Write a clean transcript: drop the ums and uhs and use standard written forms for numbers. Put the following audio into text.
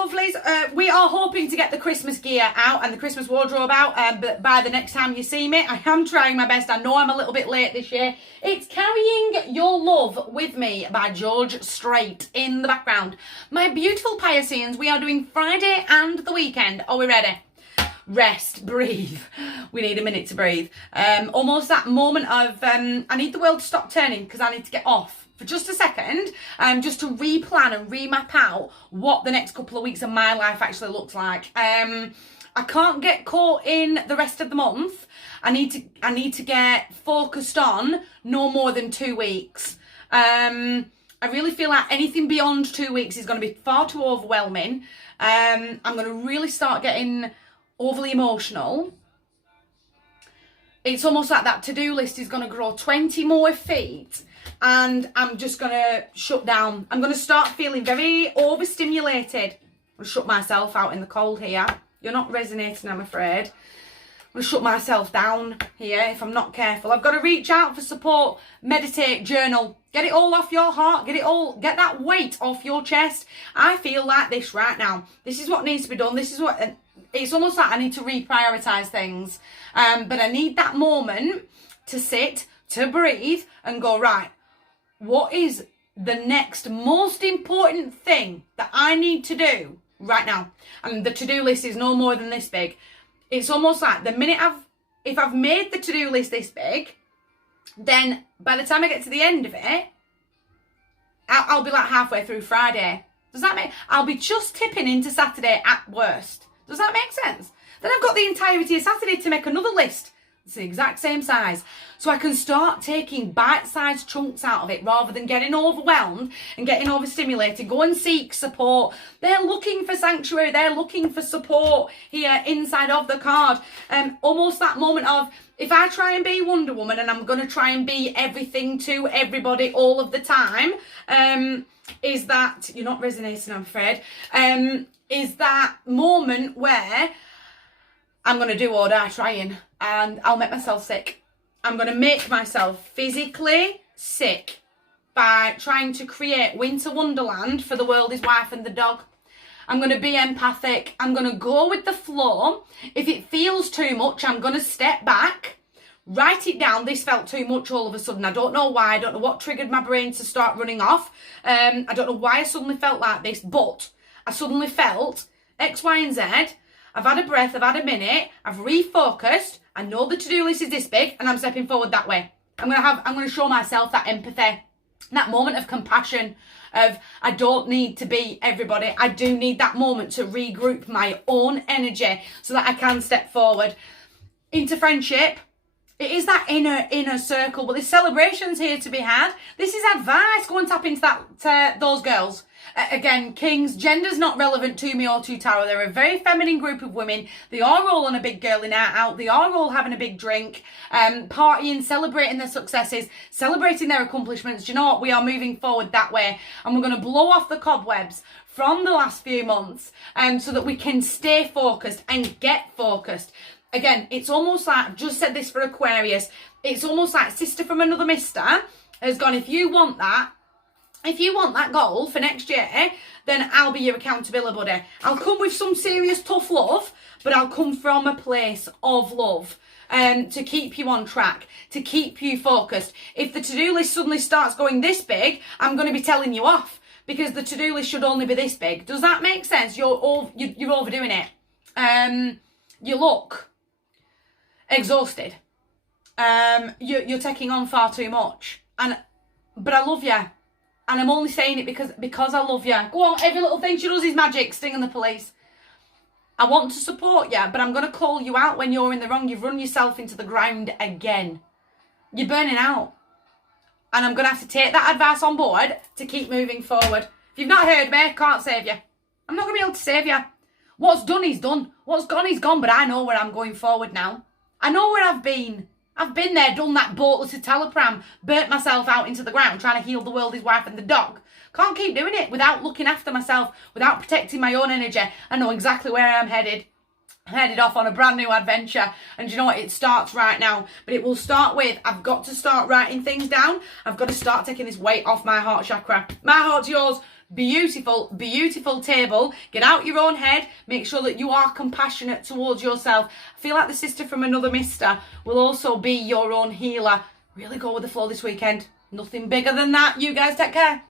lovelies. We are hoping to get the Christmas gear out and the Christmas wardrobe out, but by the next time you see me, I am trying my best. I know I'm a little bit late this year. It's Carrying Your Love With Me by George Strait in the background. My beautiful Pisceans, we are doing Friday and the weekend. Are we ready? Rest, breathe. We need a minute to breathe. Almost that moment of, I need the world to stop turning because I need to get off for just a second, just to replan and remap out what the next couple of weeks of my life actually looks like. I can't get caught in the rest of the month. I need to get focused on no more than 2 weeks. I really feel like anything beyond 2 weeks is going to be far too overwhelming. I'm going to really start getting overly emotional. It's almost like that to-do list is going to grow 20 more feet. And I'm just going to shut down. I'm going to start feeling very overstimulated. I'm going to shut myself out in the cold here. You're not resonating, I'm afraid. I'm going to shut myself down here if I'm not careful. I've got to reach out for support, meditate, journal. Get it all off your heart. Get that weight off your chest. I feel like this right now. This is what needs to be done. This is what... It's almost like I need to reprioritise things. But I need that moment to sit, to breathe and go, right, what is the next most important thing that I need to do right now? And the to-do list is no more than this big. It's almost like the minute if I've made the to-do list this big, then by the time I get to the end of it, I'll be like halfway through Friday. Does that make... I'll be just tipping into Saturday at worst. Does that make sense? Then I've got the entirety of Saturday to make another list. It's the exact same size. So I can start taking bite-sized chunks out of it rather than getting overwhelmed and getting overstimulated. Go and seek support. They're looking for sanctuary. They're looking for support here inside of the card. Almost that moment of, if I try and be Wonder Woman and I'm going to try and be everything to everybody all of the time, is that, you're not resonating, I'm afraid, is that moment where I'm going to do or die trying and I'll make myself sick. I'm going to make myself physically sick by trying to create winter wonderland for the world, his wife and the dog. I'm going to be empathic. I'm going to go with the flow. If it feels too much, I'm going to step back, write it down. This felt too much all of a sudden. I don't know why. I don't know what triggered my brain to start running off. I don't know why I suddenly felt like this, but I suddenly felt X, Y, and Z. I've had a breath, I've had a minute, I've refocused, I know the to-do list is this big, and I'm stepping forward that way. I'm going to show myself that empathy, that moment of compassion, of I don't need to be everybody. I do need that moment to regroup my own energy so that I can step forward. Into friendship, it is that inner circle, but there's celebrations here to be had. This is advice. Go and tap into that, those girls. Again, Kings, gender's not relevant to me or to Tara. They're a very feminine group of women. They are all on a big girly night out. They are all having a big drink, partying, celebrating their successes, celebrating their accomplishments. Do you know what? We are moving forward that way. And we're going to blow off the cobwebs from the last few months so that we can stay focused and get focused. Again, it's almost like, I've just said this for Aquarius, it's almost like Sister from Another Mister has gone, if you want that goal for next year, then I'll be your accountability buddy. I'll come with some serious tough love, but I'll come from a place of love to keep you on track, to keep you focused. If the to-do list suddenly starts going this big, I'm going to be telling you off because the to-do list should only be this big. Does that make sense? You're overdoing it. You look exhausted. You're taking on far too much. But I love you. And I'm only saying it because I love you. Go on, every little thing she does is magic, stinging the police. I want to support you, but I'm going to call you out when you're in the wrong. You've run yourself into the ground again. You're burning out. And I'm going to have to take that advice on board to keep moving forward. If you've not heard me, I can't save you. I'm not going to be able to save you. What's done is done. What's gone is gone, but I know where I'm going forward now. I know where I've been. I've been there, done that boatless telepram, burnt myself out into the ground trying to heal the world, his wife and the dog. Can't keep doing it without looking after myself, without protecting my own energy. I know exactly where I'm headed. Headed off on a brand new adventure. And you know what? It starts right now. But it will start with, I've got to start writing things down. I've got to start taking this weight off my heart chakra. My heart's yours. beautiful, beautiful table. Get out your own head. Make sure that you are compassionate towards yourself. I feel like the sister from another mister will also be your own healer. Really go with the flow this weekend. Nothing bigger than that. You guys take care.